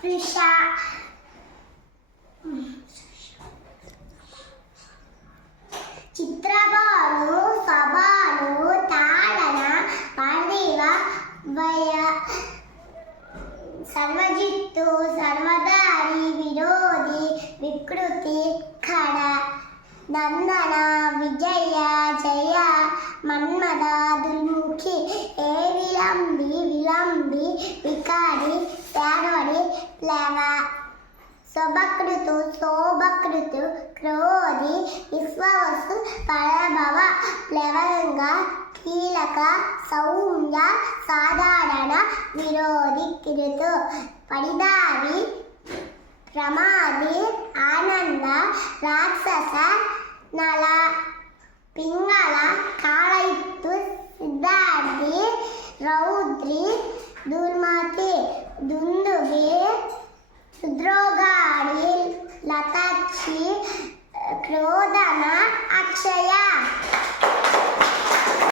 స్పృశ చిత్రబాను సబాను తాళన పార్థివ వయ సర్వజిత్తు సర్వదారి విరోధి వికృతి ఖడ నందన విజయ జయ మన్మద దుర్ముఖి ఏ విలంబి వికారి శార్వరి ప్లవ శోభకృతు క్రోధి విశ్వవస్తు పరభవ ప్లవంగ కీలక సౌమ్య సాధారణ విరోధి కిరుతు పరిదావి ప్రమాది ఆనంద రాక్షస నల పింగళ కాళయుక్తు సిద్ధార్థి రౌద్రి దుర్మతి దుందుభి రుద్రోగాడి లతాక్షి క్రోధన అక్షయ